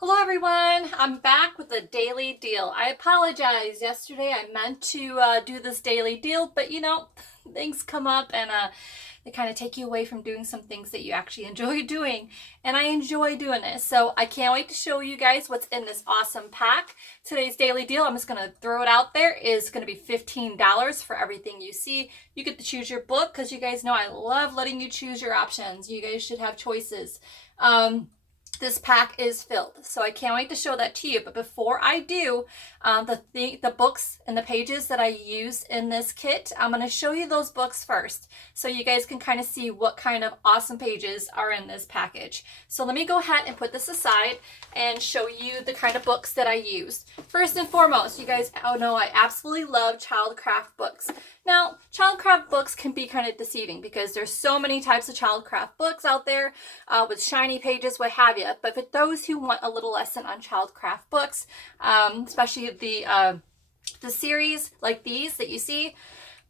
Hello everyone, I'm back with a daily deal. I apologize. Yesterday I meant to do this daily deal, but things come up and they kind of take you away from doing some things that you actually enjoy doing. And I enjoy doing this. So I can't wait to show you guys what's in this awesome pack. Today's daily deal, I'm just going to throw it out there, is going to be $15 for everything you see. You get to choose your book because you guys know I love letting you choose your options. You guys should have choices. This pack is filled, so I can't wait to show that to you. But before I do, the books and the pages that I use in this kit, I'm going to show you those books first, so you guys can kind of see what kind of awesome pages are in this package. So let me go ahead and put this aside and show you the kind of books that I used. First and foremost, you guys know I absolutely love Childcraft books. Now, Childcraft books can be kind of deceiving because there's so many types of Childcraft books out there with shiny pages, what have you. But for those who want a little lesson on Childcraft books, especially the series like these that you see,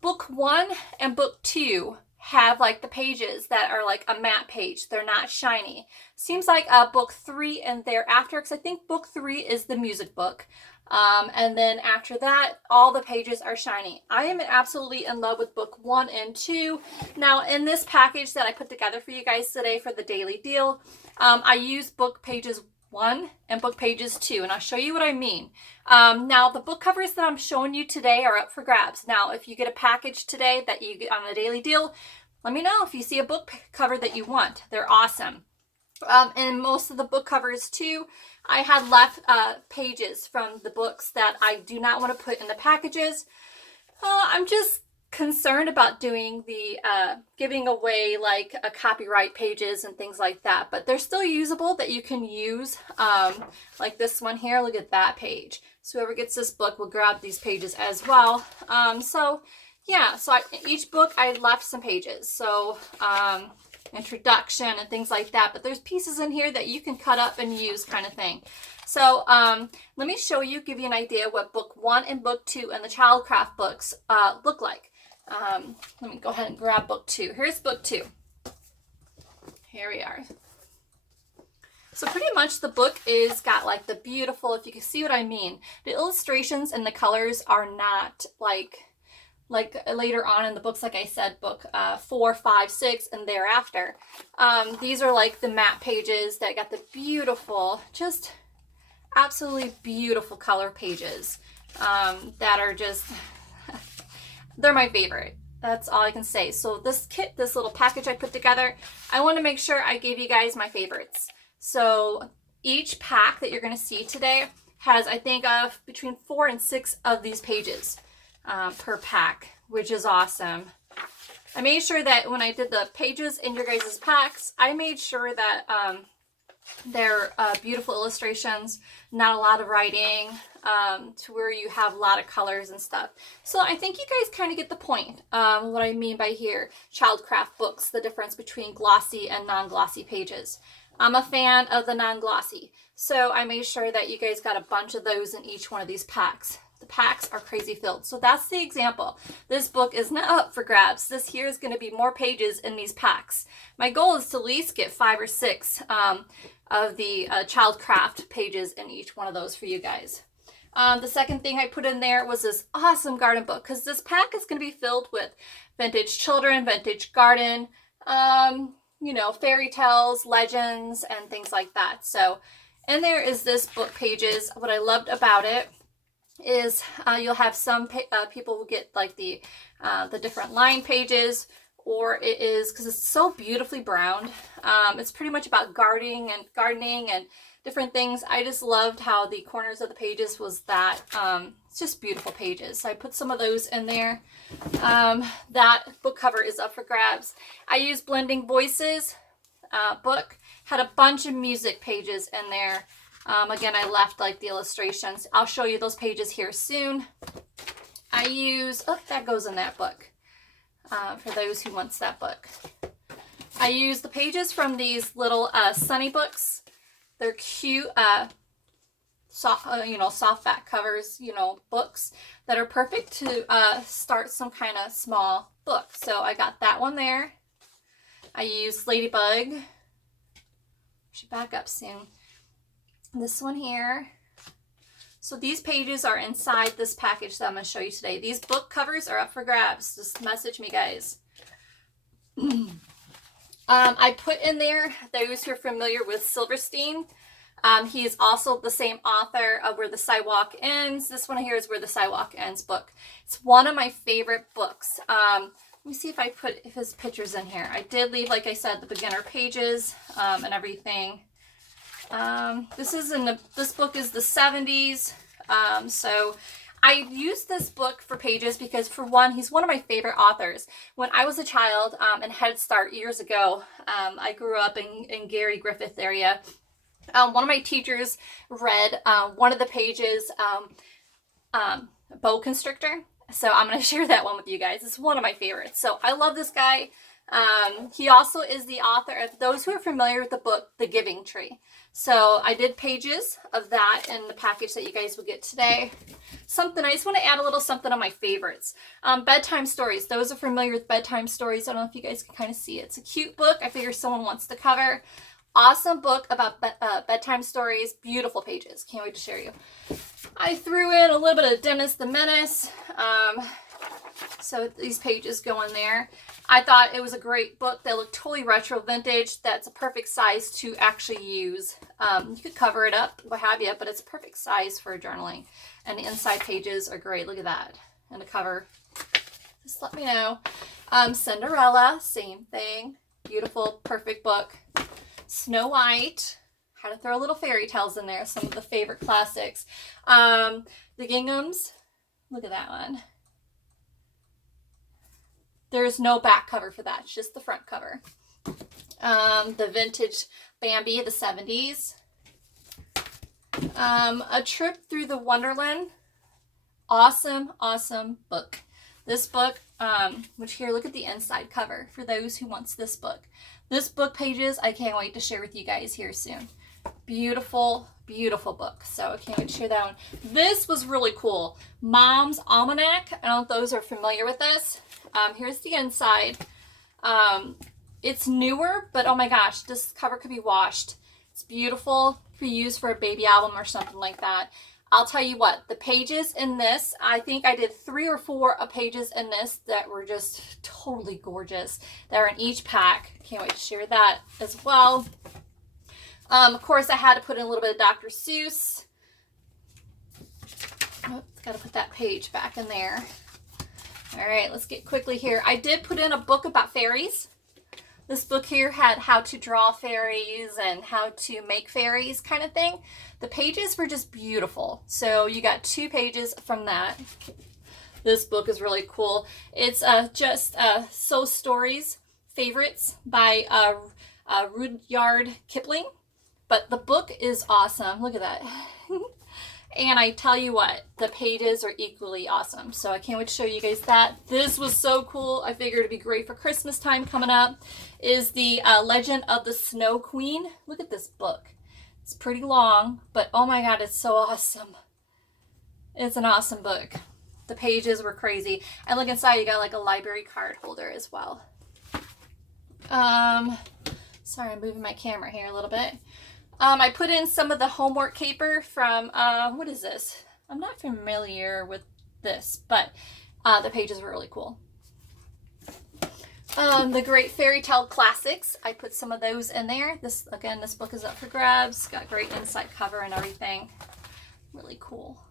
book 1 and book 2 have like the pages that are like a matte page. They're not shiny. Seems like book 3 and thereafter, because I think book 3 is the music book. And then after that, all the pages are shiny. I am absolutely in love with book 1 and 2. Now, in this package that I put together for you guys today for the daily deal, I used book pages 1 and book pages 2, and I'll show you what I mean. Now, the book covers that I'm showing you today are up for grabs. Now, if you get a package today that you get on the daily deal, let me know if you see a book cover that you want. They're awesome. And most of the book covers too, I had left pages from the books that I do not want to put in the packages. I'm just concerned about doing the giving away like a copyright pages and things like that, but they're still usable that you can use, like this one here. Look at that page. So whoever gets this book will grab these pages as well. So each book I left some pages, so introduction and things like that, but there's pieces in here that you can cut up and use, kind of thing. So let me show you, give you an idea what book 1 and book 2 and the Childcraft books look like. Let me go ahead and grab book 2. Here's book 2. Here we are. So pretty much the book is got like the beautiful, if you can see what I mean, the illustrations and the colors are not like later on in the books, like I said, book 4, 5, 6, and thereafter. These are like the matte pages that got the beautiful, just absolutely beautiful color pages that are just, they're my favorite. That's all I can say. So this kit, this little package I put together, I want to make sure I gave you guys my favorites. So each pack that you're going to see today has, I think, of between 4 and 6 of these pages per pack, which is awesome. I made sure that when I did the pages in your guys' packs, I made sure that they're beautiful illustrations, not a lot of writing, to where you have a lot of colors and stuff. So I think you guys kind of get the point, what I mean by here. Childcraft books, the difference between glossy and non-glossy pages. I'm a fan of the non-glossy, so I made sure that you guys got a bunch of those in each one of these packs. The packs are crazy filled. So that's the example. This book is not up for grabs. This here is going to be more pages in these packs. My goal is to at least get 5 or 6 of the Childcraft pages in each one of those for you guys. The second thing I put in there was this awesome garden book, because this pack is going to be filled with vintage children, vintage garden, fairy tales, legends, and things like that. So, and there is this book pages. What I loved about it is you'll have some people who get like the different line pages, or it is, because it's so beautifully browned, it's pretty much about gardening and different things. I just loved how the corners of the pages was that it's just beautiful pages. So I put some of those in there. That book cover is up for grabs. I used Blending Voices book, had a bunch of music pages in there. Again, I left like the illustrations. I'll show you those pages here soon. I use, that goes in that book, for those who wants that book. I use the pages from these little Sunny books. They're cute, soft back covers, books that are perfect to start some kind of small book. So I got that one there. I use Ladybug. Should back up soon. This one here. So these pages are inside this package that I'm going to show you today. These book covers are up for grabs. Just message me, guys. I put in there those who are familiar with Silverstein. He is also the same author of Where the Sidewalk Ends. This one here is Where the Sidewalk Ends book. It's one of my favorite books. Let me see if I put his pictures in here. I did leave, like I said, the beginner pages and everything. This book is the 70s. So I used this book for pages because, for one, he's one of my favorite authors. When I was a child in Head Start years ago, I grew up in Gary Griffith area. One of my teachers read one of the pages, Boa Constrictor. So I'm going to share that one with you guys. It's one of my favorites. So I love this guy. He also is the author of, those who are familiar with the book, The Giving Tree. So I did pages of that in the package that you guys will get today. I just want to add a little something on my favorites. Bedtime stories. Those are familiar with bedtime stories. I don't know if you guys can kind of see it. It's a cute book. I figure someone wants to cover. Awesome book about bedtime stories. Beautiful pages. Can't wait to share you. I threw in a little bit of Dennis the Menace. So these pages go in there. I thought it was a great book. They look totally retro vintage. That's a perfect size to actually use. You could cover it up, what have you, but it's a perfect size for journaling. And the inside pages are great. Look at that. And the cover. Just let me know. Cinderella, same thing. Beautiful, perfect book. Snow White. Had to throw little fairy tales in there. Some of the favorite classics. The Ginghams. Look at that one. There's no back cover for that. It's just the front cover. The vintage Bambi, the 70s. A Trip Through the Wonderland. Awesome, awesome book. This book, which here, look at the inside cover for those who wants this book. This book pages, I can't wait to share with you guys here soon. Beautiful, beautiful book. So I can't wait to share that one. This was really cool. Mom's Almanac. I don't know if those are familiar with this. Here's the inside. It's newer, but oh my gosh, this cover could be washed. It's beautiful. It could be used for a baby album or something like that. I'll tell you what, the pages in this, I think I did 3 or 4 pages in this that were just totally gorgeous. They're in each pack. Can't wait to share that as well. Of course, I had to put in a little bit of Dr. Seuss. Oops, got to put that page back in there. All right, let's get quickly here. I did put in a book about fairies. This book here had how to draw fairies and how to make fairies kind of thing. The pages were just beautiful. So you got 2 pages from that. This book is really cool. It's just So Stories Favorites by Rudyard Kipling. But the book is awesome. Look at that. And I tell you what, the pages are equally awesome. So I can't wait to show you guys that. This was so cool. I figured it'd be great for Christmas time coming up. Is the Legend of the Snow Queen. Look at this book. It's pretty long, but oh my God, it's so awesome. It's an awesome book. The pages were crazy. And look inside, you got like a library card holder as well. Sorry, I'm moving my camera here a little bit. I put in some of the homework caper from, what is this? I'm not familiar with this, but the pages were really cool. The Great Fairy Tale Classics. I put some of those in there. This book is up for grabs. Got great inside cover and everything. Really cool.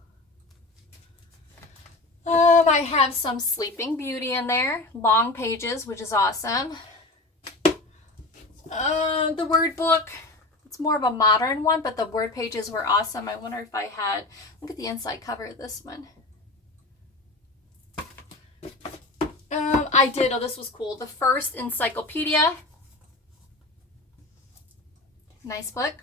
I have some Sleeping Beauty in there. Long pages, which is awesome. The word book. It's more of a modern one, but the word pages were awesome. I wonder if I had, look at the inside cover of this one. I did, oh, this was cool. The First Encyclopedia. Nice book.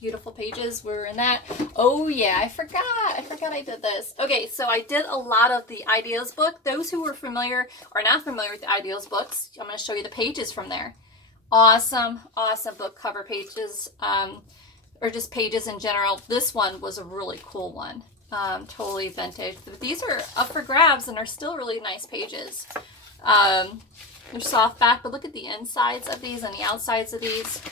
Beautiful pages were in that. Oh yeah, I forgot I did this. Okay, so I did a lot of the Ideas book. Those who were familiar or not familiar with the Ideas books, I'm going to show you the pages from there. Awesome, awesome book cover pages, or just pages in general. This one was a really cool one, totally vintage. But these are up for grabs and are still really nice pages. They're soft back, but look at the insides of these and the outsides of these.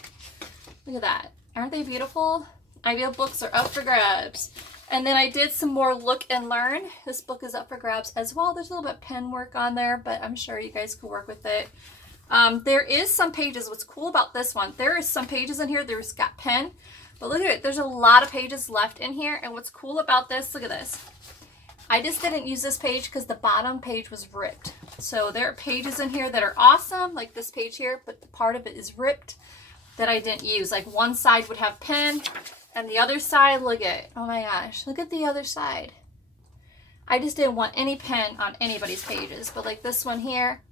Look at that. Aren't they beautiful? Ideal books are up for grabs. And then I did some more look and learn. This book is up for grabs as well. There's a little bit of pen work on there, but I'm sure you guys could work with it. There is some pages. What's cool about this one, there is some pages in here. There's got pen, but look at it. There's a lot of pages left in here. And what's cool about this, look at this. I just didn't use this page because the bottom page was ripped. So there are pages in here that are awesome, like this page here, but the part of it is ripped that I didn't use. Like one side would have pen and the other side, look at, oh my gosh, look at the other side. I just didn't want any pen on anybody's pages, but like this one here.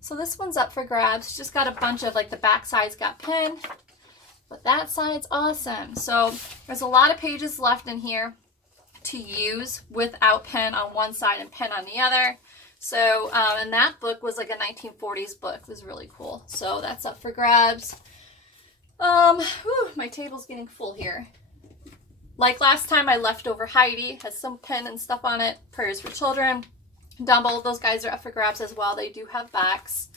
So this one's up for grabs. Just got a bunch of, like the back side's got pen, but that side's awesome. So there's a lot of pages left in here to use without pen on one side and pen on the other. So, and that book was like a 1940s book. It was really cool. So that's up for grabs. My table's getting full here. Like last time, I left over Heidi, has some pen and stuff on it. Prayers for Children. Down below, those guys are up for grabs as well. They do have backs.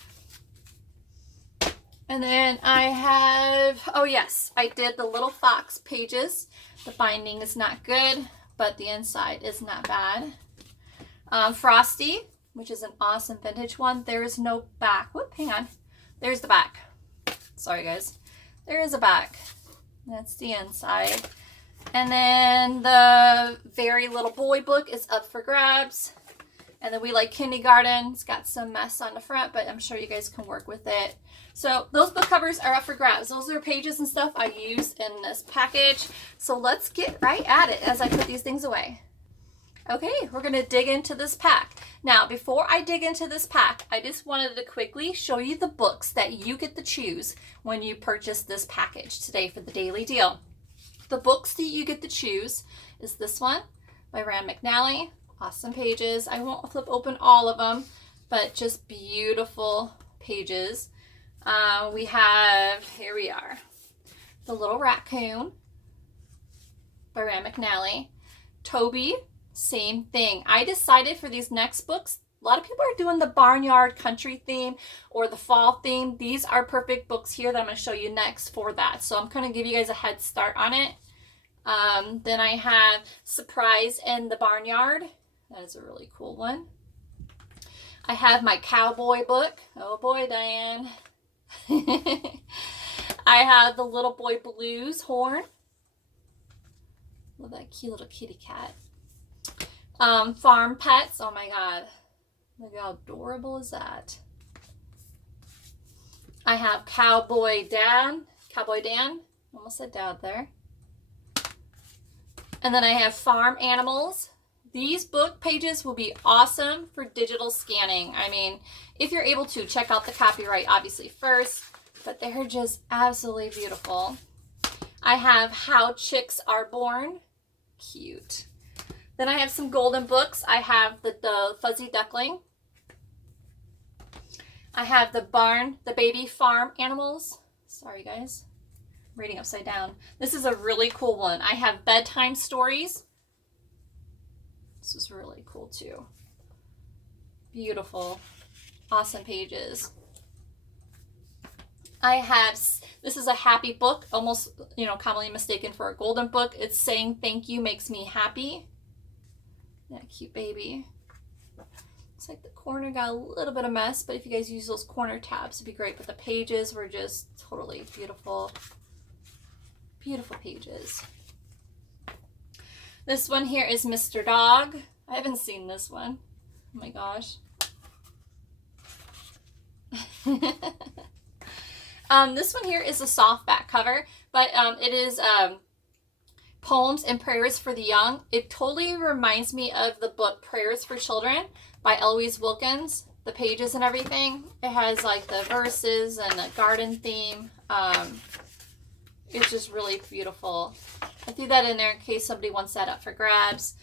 And then I have, oh yes, I did the Little Fox pages. The binding is not good, but the inside is not bad. Frosty, which is an awesome vintage one. There is no back. Whoop, hang on. There's the back. Sorry, guys. There is a back. That's the inside. And then the Very Little Boy book is up for grabs. And then We Like Kindergarten. It's got some mess on the front, but I'm sure you guys can work with it. So those book covers are up for grabs. Those are pages and stuff I use in this package. So let's get right at it as I put these things away. Okay, we're going to dig into this pack. Now, before I dig into this pack, I just wanted to quickly show you the books that you get to choose when you purchase this package today for the daily deal. The books that you get to choose is this one by Rand McNally. Awesome pages. I won't flip open all of them, but just beautiful pages. We have, here we are, The Little Raccoon by Rand McNally. Toby, same thing. I decided for these next books, a lot of people are doing the barnyard country theme or the fall theme. These are perfect books here that I'm going to show you next for that. So I'm going to give you guys a head start on it. Then I have Surprise in the Barnyard. That is a really cool one. I have my cowboy book. Oh boy, Diane. I have the Little Boy Blues horn. Love that cute little kitty cat. Farm Pets. Oh my god. Look how adorable is that. I have Cowboy Dan. Almost said dad there. And then I have Farm Animals. These book pages will be awesome for digital scanning. I mean, if you're able to, check out the copyright obviously first, but they're just absolutely beautiful. I have How Chicks Are Born. Cute. Then I have some golden books. I have the Fuzzy Duckling. I have the Baby Farm Animals. Sorry, guys. I'm reading upside down. This is a really cool one. I have Bedtime Stories. This is really cool too. Beautiful. Awesome pages. I have, this is a happy book, almost, commonly mistaken for a golden book. It's Saying Thank You Makes Me Happy. That cute baby. Looks like the corner got a little bit of mess, but if you guys use those corner tabs, it'd be great. But the pages were just totally beautiful. Beautiful pages. This one here is Mr. Dog. I haven't seen this one. Oh my gosh. This one here is a softback cover, but it is Poems and Prayers for the Young. It totally reminds me of the book Prayers for Children by Eloise Wilkins. The pages and everything. It has like the verses and a garden theme. It's just really beautiful. I threw that in there in case somebody wants that up for grabs.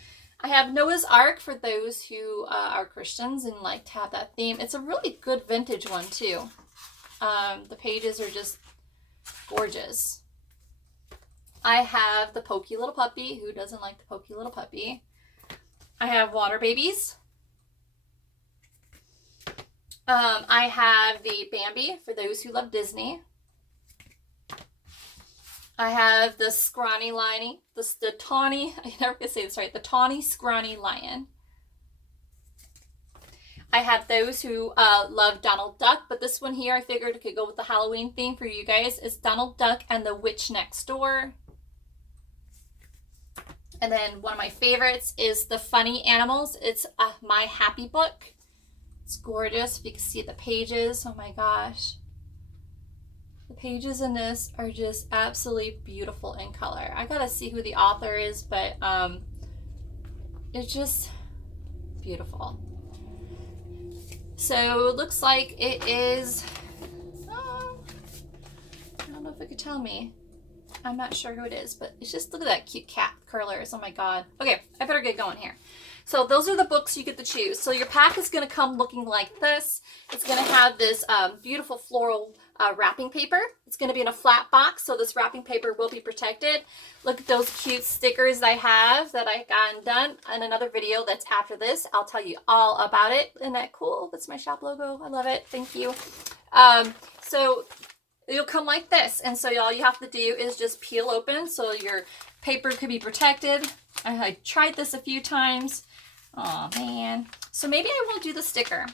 I have Noah's Ark for those who are Christians and like to have that theme. It's a really good vintage one too. The pages are just gorgeous. I have the Pokey Little Puppy. Who doesn't like the Pokey Little Puppy? I have Water Babies. I have the Bambi for those who love Disney. I have the scrawny lining, the tawny, I never can say this right, the tawny scrawny lion. I have those who love Donald Duck, but this one here I figured it could go with the Halloween theme for you guys. It's Donald Duck and the Witch Next Door. And then one of my favorites is the Funny Animals. It's My Happy Book. It's gorgeous. If you can see the pages, oh my gosh. The pages in this are just absolutely beautiful in color. I gotta see who the author is, but it's just beautiful. So it looks like it is, I don't know if it could tell me. I'm not sure who it is, but it's just, look at that cute cat curlers. Oh my God. Okay, I better get going here. So those are the books you get to choose. So your pack is going to come looking like this. It's going to have this beautiful floral wrapping paper. It's going to be in a flat box, so this wrapping paper will be protected. Look at those cute stickers I have that I got done in another video that's after this. I'll tell you all about it. Isn't that cool? That's my shop logo. I love it. Thank you. So it'll come like this, and so all you have to do is just peel open so your paper could be protected. I tried this a few times. Oh man. So maybe I won't do the sticker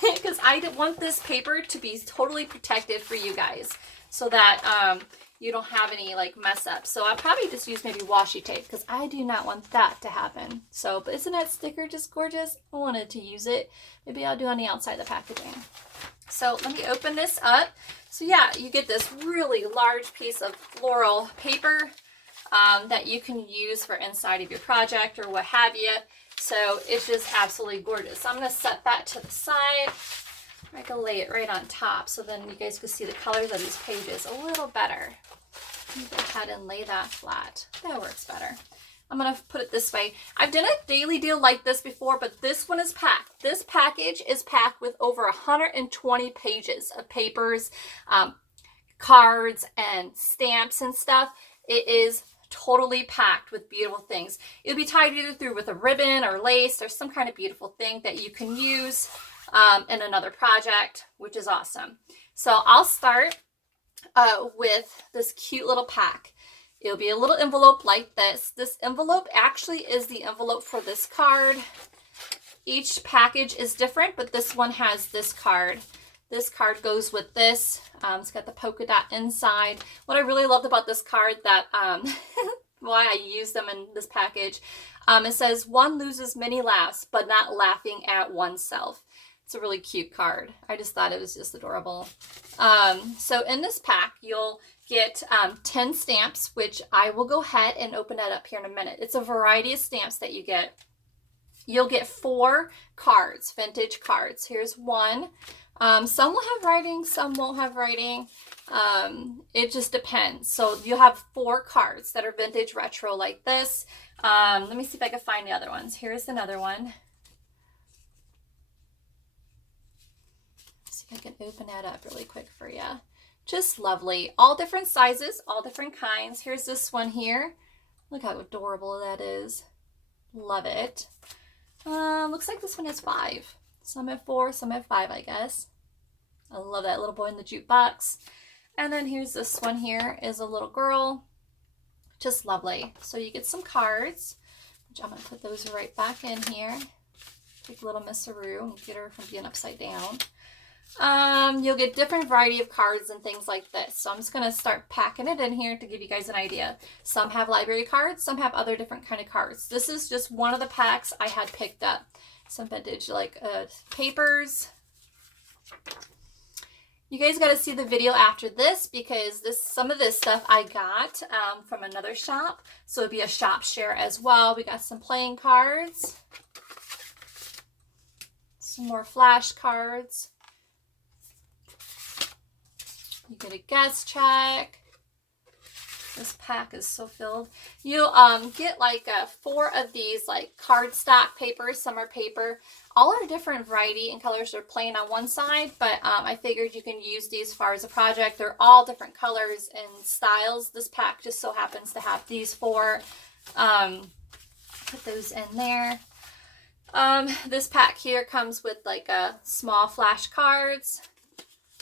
because I want this paper to be totally protected for you guys so that you don't have any like mess up. So I'll probably just use maybe washi tape because I do not want that to happen. So, but isn't that sticker just gorgeous? I wanted to use it. Maybe I'll do on the outside of the packaging. So let me open this up. So yeah, you get this really large piece of floral paper that you can use for inside of your project or what have you. So it's just absolutely gorgeous. So I'm going to set that to the side. I can lay it right on top so then you guys can see the colors of these pages a little better. Go ahead and lay that flat. That works better. I'm going to put it this way. I've done a daily deal like this before, but this one is packed. This package is packed with over 120 pages of papers, cards, and stamps and stuff. It is totally packed with beautiful things. It'll be tied either through with a ribbon or lace or some kind of beautiful thing that you can use in another project, which is awesome. So I'll start with this cute little pack. It'll be a little envelope like this. This envelope actually is the envelope for this card. Each package is different, but this one has this card. This card goes with this. It's got the polka dot inside. What I really loved about this card that why I use them in this package, it says, one loses many laughs, but not laughing at oneself. It's a really cute card. I just thought it was just adorable. So in this pack, you'll get 10 stamps, which I will go ahead and open that up here in a minute. It's a variety of stamps that you get. You'll get 4 cards, vintage cards. Here's one. Some will have writing, some won't have writing. It just depends. So you'll have 4 cards that are vintage retro like this. Let me see if I can find the other ones. Here's another one. See if I can open that up really quick for you. Just lovely. All different sizes, all different kinds. Here's this one here. Look how adorable that is. Love it. Looks like this one has 5. Some have 4, some have 5, I guess. I love that little boy in the jukebox. And then here's this one here is a little girl. Just lovely. So you get some cards, which I'm going to put those right back in here. Take little Miss Saru and get her from being upside down. You'll get different variety of cards and things like this. So I'm just going to start packing it in here to give you guys an idea. Some have library cards, some have other different kind of cards. This is just one of the packs I had picked up. Some vintage like papers. You guys got to see the video after this because some of this stuff I got from another shop. So it'll be a shop share as well. We got some playing cards. Some more flash cards. You get a guest check. This pack is so filled. You'll get like 4 of these like cardstock papers. Some are paper. All are different variety and colors. They're plain on one side, but I figured you can use these as far as a project. They're all different colors and styles. This pack just so happens to have these 4. Put those in there. This pack here comes with like small flash cards,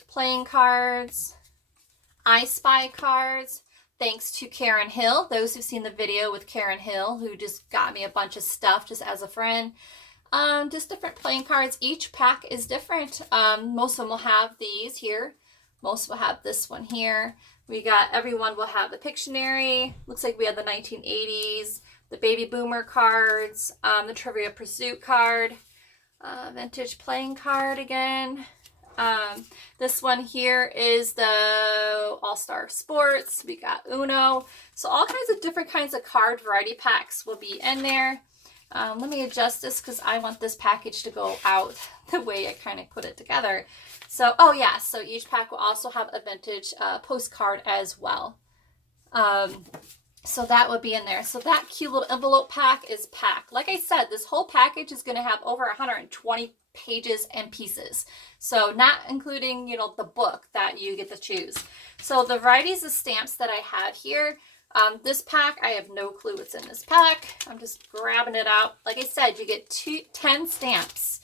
playing cards, I Spy cards. thanks to Karen Hill. Those who've seen the video with Karen Hill, who just got me a bunch of stuff just as a friend. Just different playing cards. Each pack is different. Most of them will have these here. Most will have this one here. Everyone will have the Pictionary. Looks like we have the 1980s, the Baby Boomer cards, the Trivia Pursuit card, vintage playing card again. This one here is the All-Star Sports. We got Uno. So all kinds of different kinds of card variety packs will be in there. Let me adjust this because I want this package to go out the way I kind of put it together. So, oh yeah, so each pack will also have a vintage postcard as well. So that would be in there. So that cute little envelope pack is packed. Like I said, this whole package is going to have over 120 pages and pieces. So not including, you know, the book that you get to choose. So the varieties of stamps that I have here, this pack, I have no clue what's in this pack. I'm just grabbing it out. Like I said, you get 10 stamps.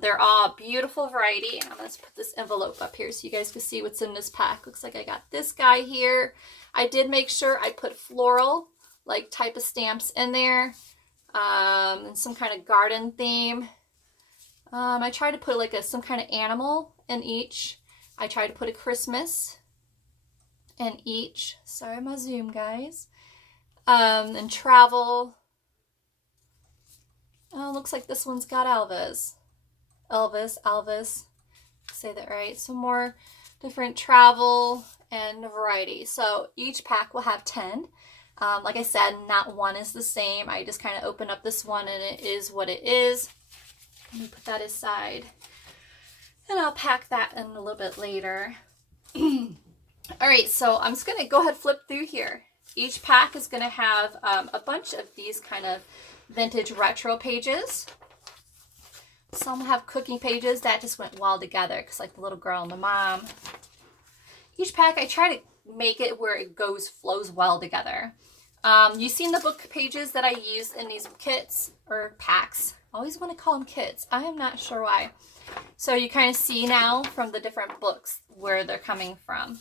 They're all beautiful variety. And I'm going to put this envelope up here so you guys can see what's in this pack. Looks like I got this guy here. I did make sure I put floral, like type of stamps in there. And some kind of garden theme. I tried to put like some kind of animal in each. I tried to put a Christmas in each. Sorry, my zoom, guys. And travel. Oh, looks like this one's got Elvis. Elvis. Say that right. Some more different travel and variety. So each pack will have 10. Like I said, not one is the same. I just kind of open up this one and it is what it is. Let me put that aside. And I'll pack that in a little bit later. All right, so I'm just going to go ahead and flip through here. Each pack is going to have a bunch of these kind of vintage retro pages. Some have cooking pages. That just went well together because like the little girl and the mom. Each pack, I try to make it where it flows well together. You've seen the book pages that I use in these kits or packs. I always want to call them kits. I am not sure why. So you kind of see now from the different books where they're coming from.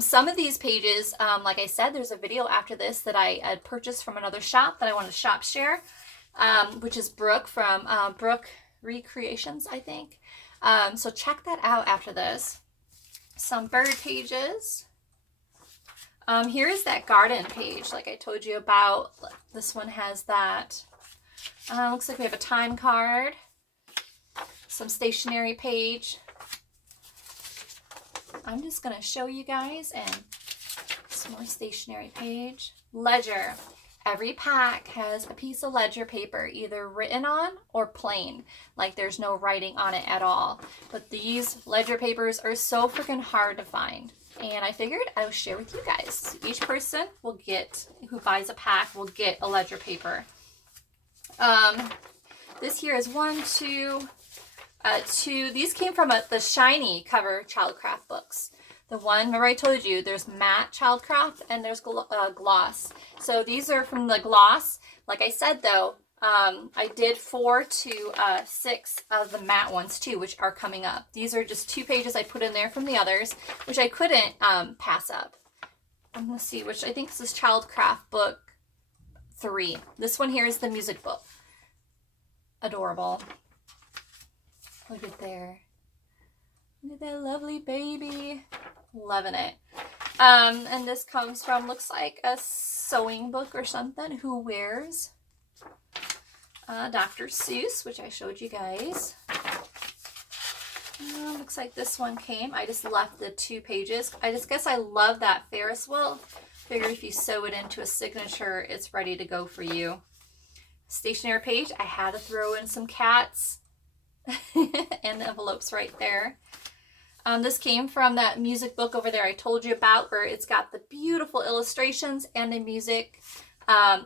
Some of these pages, like I said, there's a video after this that I had purchased from another shop that I want to shop share, which is Brooke from Brooke Recreations, I think. So check that out after this. Some bird pages. Here's that garden page like I told you about. This one has that. Looks like we have a time card. Some stationery page. I'm just going to show you guys and some more stationery page. Ledger. Every pack has a piece of ledger paper either written on or plain. Like there's no writing on it at all. But these ledger papers are so freaking hard to find. And I figured I would share with you guys. Each person who buys a pack will get a ledger paper. This here is 1, 2, 2. These came from the shiny cover Childcraft books. The one, remember I told you, there's matte Childcraft and there's gloss. So these are from the gloss. Like I said though, I did 4 to 6 of the matte ones too, which are coming up. These are just 2 pages I put in there from the others, which I couldn't pass up. I'm going to see which, I think this is Childcraft book 3. This one here is the music book. Adorable. Look at there. Look at that lovely baby. Loving it. And this comes from, looks like a sewing book or something. Who Wears? Dr. Seuss, which I showed you guys. Looks like this one came. I just left the 2 pages. I just guess I love that Ferris wheel. Figure if you sew it into a signature, it's ready to go for you. Stationery page. I had to throw in some cats. And the envelope's right there. This came from that music book over there I told you about, where it's got the beautiful illustrations and the music.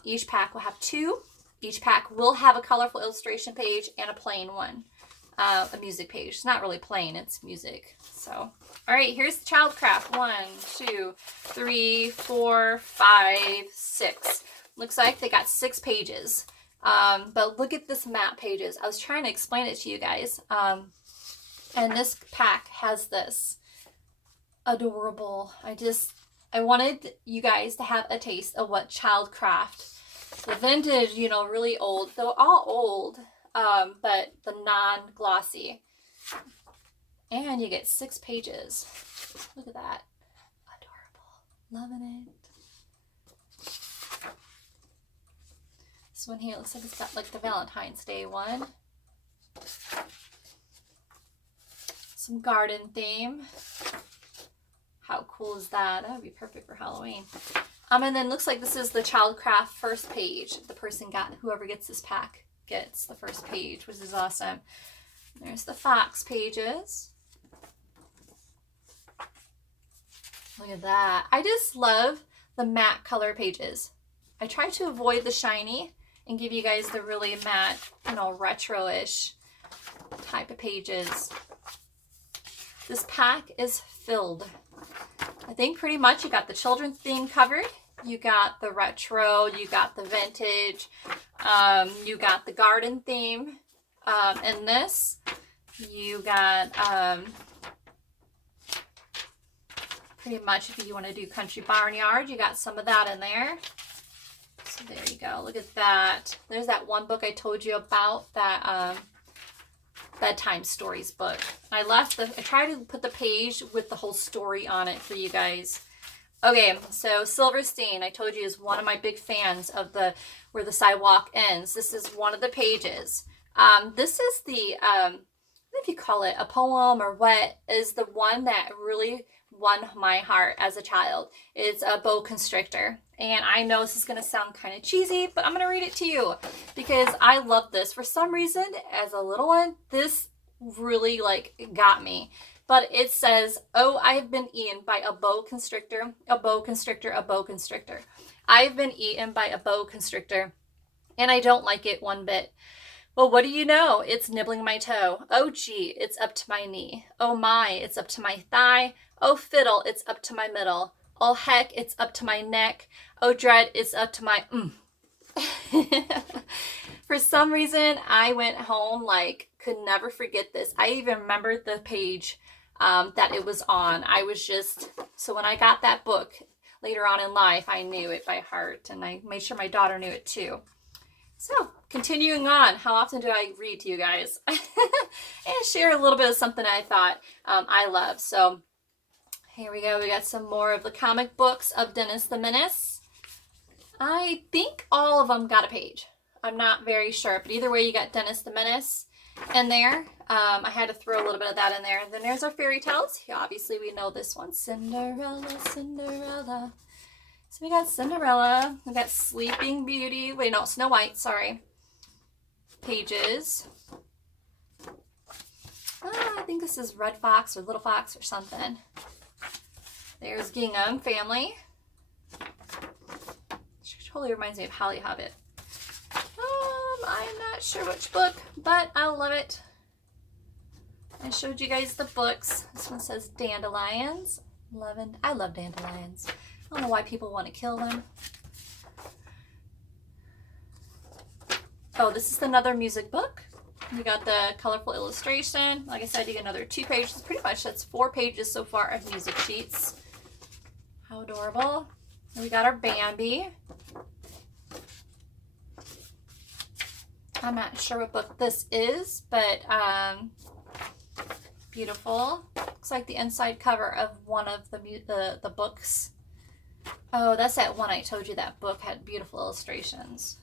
Each pack will have 2. Each pack will have a colorful illustration page and a plain one. A music page. It's not really plain, it's music. So, all right, here's the Childcraft. 1, 2, 3, 4, 5, 6. Looks like they got 6 pages. But look at this map pages. I was trying to explain it to you guys. And this pack has this adorable, I wanted you guys to have a taste of what Childcraft, the vintage, you know, really old, though all old, but the non-glossy. And you get 6 pages. Look at that. Adorable. Loving it. This one here looks like it's got like the Valentine's Day one. Some garden theme. How cool is that? That would be perfect for Halloween. And then looks like this is the Childcraft first page. The person got, whoever gets this pack gets the first page, which is awesome. There's the Fox pages. Look at that. I just love the matte color pages. I try to avoid the shiny and give you guys the really matte, you know, retro-ish type of pages. This pack is filled. I think pretty much you got the children's theme covered. You got the retro, you got the vintage, you got the garden theme. In this, you got pretty much if you want to do Country Barnyard, you got some of that in there. So there you go. Look at that. There's that one book I told you about, that Bedtime Stories book. I tried to put the page with the whole story on it for you guys. Okay, so Silverstein, I told you, is one of my big fans of Where the Sidewalk Ends. This is one of the pages. This is the, I don't know if you call it a poem or what, is the one that really won my heart as a child. It's a Boa Constrictor. And I know this is going to sound kind of cheesy, but I'm going to read it to you because I love this. For some reason, as a little one, this really like got me. But it says, "Oh, I have been eaten by a boa constrictor, a boa constrictor, a boa constrictor. I've been eaten by a boa constrictor, and I don't like it one bit. Well, what do you know? It's nibbling my toe. Oh, gee, it's up to my knee. Oh, my, it's up to my thigh. Oh, fiddle, it's up to my middle. Oh, heck, it's up to my neck. Oh, dread, it's up to my For some reason, I went home, like, could never forget this. I even remembered the page that it was on. I was just, so when I got that book later on in life, I knew it by heart, and I made sure my daughter knew it too. So, continuing on, how often do I read to you guys? And share a little bit of something I thought I love. So, here we go. We got some more of the comic books of Dennis the Menace. I think all of them got a page. I'm not very sure, but either way, you got Dennis the Menace in there. I had to throw a little bit of that in there. And then there's our fairy tales. Yeah, obviously, we know this one. Cinderella, Cinderella. So we got Cinderella. We got Sleeping Beauty. Wait, no, Snow White, sorry. Pages. I think this is Red Fox or Little Fox or something. There's Gingham Family. She totally reminds me of Holly Hobbit. I'm not sure which book, but I love it. I showed you guys the books. This one says Dandelions. I love dandelions. I don't know why people want to kill them. Oh, this is another music book. You got the colorful illustration. Like I said, you get another 2 pages. Pretty much that's 4 pages so far of music sheets. How adorable. And we got our Bambi. I'm not sure what book this is, but beautiful. Looks like the inside cover of one of the books. Oh, that's that one I told you that book had beautiful illustrations.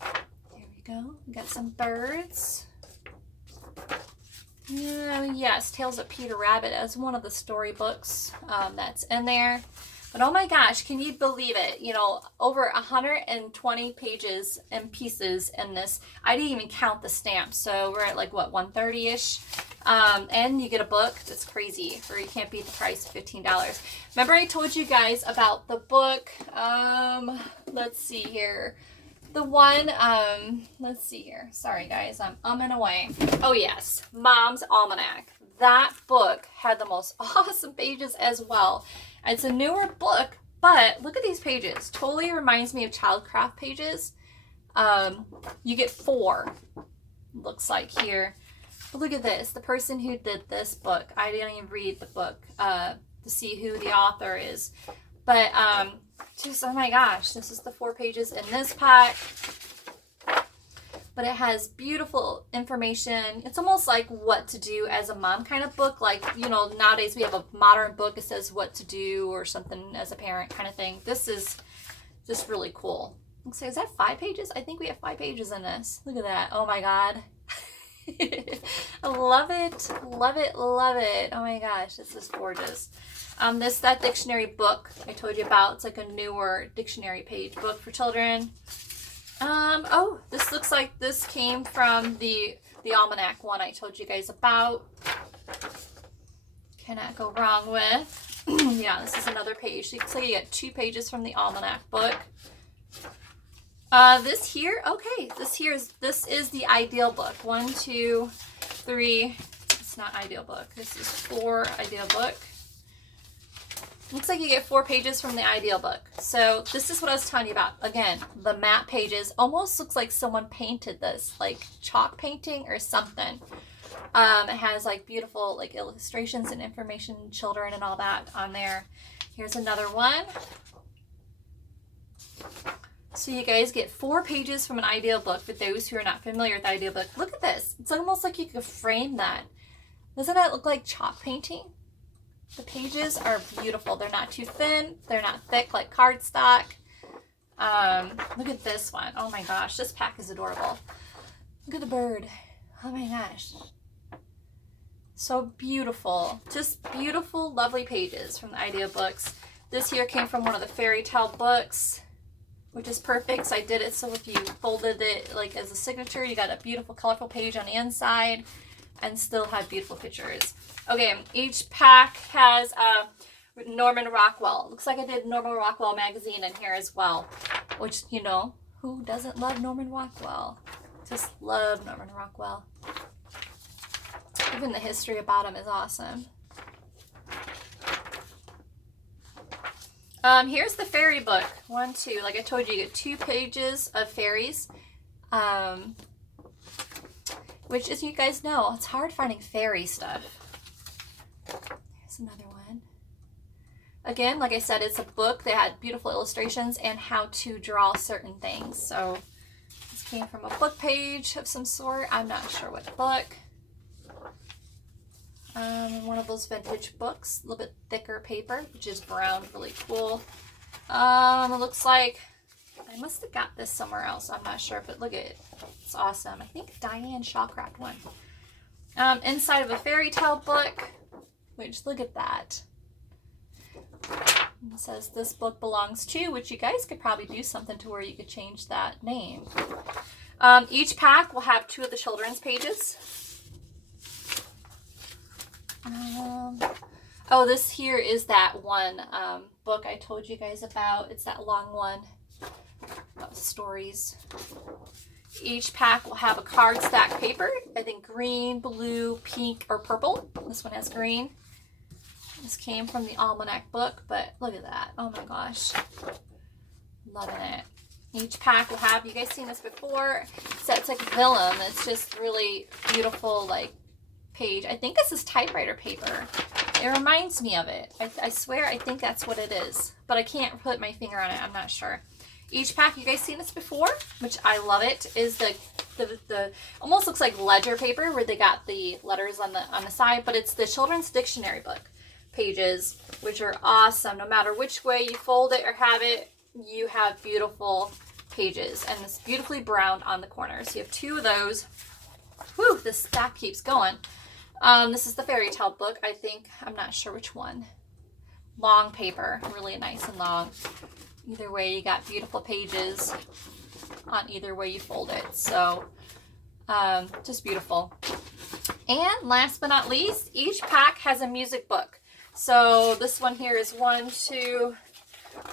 There we go. We got some birds. Yes, Tales of Peter Rabbit as one of the storybooks that's in there. But oh my gosh, can you believe it? You know, over 120 pages and pieces in this. I didn't even count the stamps. So we're at like, what, 130-ish? And you get a book. That's crazy. Or you can't beat the price of $15. Remember I told you guys about the book? Let's see here. The one, let's see here. Sorry guys, I'm umming away. Oh yes, Mom's Almanac. That book had the most awesome pages as well. It's a newer book, but look at these pages. Totally reminds me of Childcraft pages. You get 4, looks like here. But look at this. The person who did this book, I didn't even read the book to see who the author is. But just, oh my gosh, this is the 4 pages in this pack. But it has beautiful information. It's almost like what to do as a mom kind of book. Like, you know, nowadays we have a modern book that says what to do or something as a parent kind of thing. This is just really cool. Let's say, is that 5 pages? I think we have 5 pages in this. Look at that. Oh my God. I love it. Love it. Love it. Oh my gosh. This is gorgeous. That dictionary book I told you about. It's like a newer dictionary page book for children. Oh, this looks like this came from the almanac one I told you guys about. Cannot go wrong with. Yeah, this is another page. So you get 2 pages from the almanac book. This here, okay, this is the ideal book. 1, 2, 3. It's not ideal book. This is 4 ideal book. Looks like you get 4 pages from the ideal book. So this is what I was telling you about. Again, the map pages almost looks like someone painted this, like chalk painting or something. It has like beautiful like illustrations and information, children and all that on there. Here's another one. So you guys get 4 pages from an ideal book for those who are not familiar with the ideal book. Look at this. It's almost like you could frame that. Doesn't that look like chalk painting? The pages are beautiful. They're not too thin. They're not thick like cardstock. Look at this one. Oh my gosh, this pack is adorable. Look at the bird. Oh my gosh. So beautiful. Just beautiful, lovely pages from the idea books. This here came from one of the fairy tale books, which is perfect. So I did it so if you folded it like as a signature, you got a beautiful, colorful page on the inside and still have beautiful pictures. Okay, each pack has Norman Rockwell. Looks like I did Norman Rockwell magazine in here as well, which, you know, who doesn't love Norman Rockwell? Just love Norman Rockwell. Even the history about him is awesome. Here's the fairy book. 1, 2. Like I told you, you get 2 pages of fairies. Which, as you guys know, it's hard finding fairy stuff. Here's another one. Again, like I said, it's a book that had beautiful illustrations and how to draw certain things. So this came from a book page of some sort. I'm not sure what book. One of those vintage books, a little bit thicker paper, which is brown, really cool. It looks like I must have got this somewhere else. I'm not sure, but look at it. It's awesome. I think Diane Shawcraft one. Inside of a fairy tale book, which look at that. It says this book belongs to, which you guys could probably do something to where you could change that name. Each pack will have 2 of the children's pages. Oh, this here is that one book I told you guys about. It's that long one about stories. Each pack will have a card stack paper. I think green, blue, pink, or purple. This one has green. This came from the almanac book, but look at that. Oh my gosh. Loving it. Each pack will have, you guys seen this before, so it's like vellum. It's just really beautiful, like, page. I think this is typewriter paper. It reminds me of it. I swear I think that's what it is, but I can't put my finger on it. I'm not sure. Each pack, you guys seen this before, which I love it, is the almost looks like ledger paper where they got the letters on the side, but it's the children's dictionary book pages, which are awesome. No matter which way you fold it or have it, you have beautiful pages, and it's beautifully browned on the corners. So you have 2 of those. Whew, this stack keeps going. This is the fairy tale book, I think. I'm not sure which one. Long paper, really nice and long. Either way, you got beautiful pages on either way you fold it. So, just beautiful. And last but not least, each pack has a music book. So this one here is 1, 2,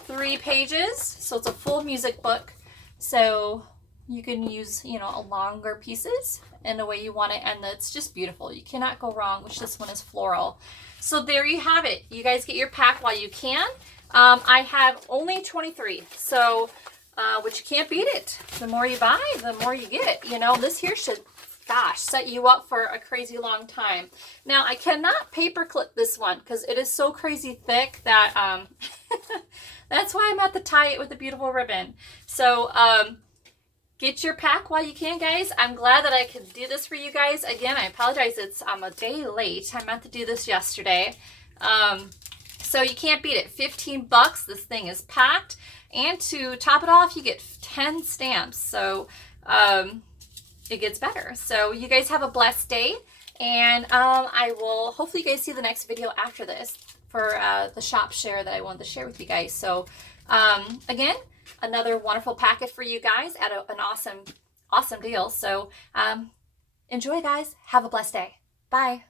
3 pages. So it's a full music book. So you can use, you know, longer pieces in the way you want it. And it's just beautiful. You cannot go wrong, which this one is floral. So there you have it. You guys get your pack while you can. I have only 23. So, which you can't beat it. The more you buy, the more you get. You know, this here should gosh, set you up for a crazy long time. Now, I cannot paper clip this one because it is so crazy thick that that's why I'm at the tie it with a beautiful ribbon. So get your pack while you can, guys. I'm glad that I could do this for you guys. Again, I apologize, it's a day late. I meant to do this yesterday. So you can't beat it. 15 bucks. This thing is packed. And to top it off, you get 10 stamps. So it gets better. So you guys have a blessed day. And I will hopefully you guys see the next video after this for the shop share that I wanted to share with you guys. So again, another wonderful packet for you guys at an awesome deal. So enjoy, guys. Have a blessed day. Bye.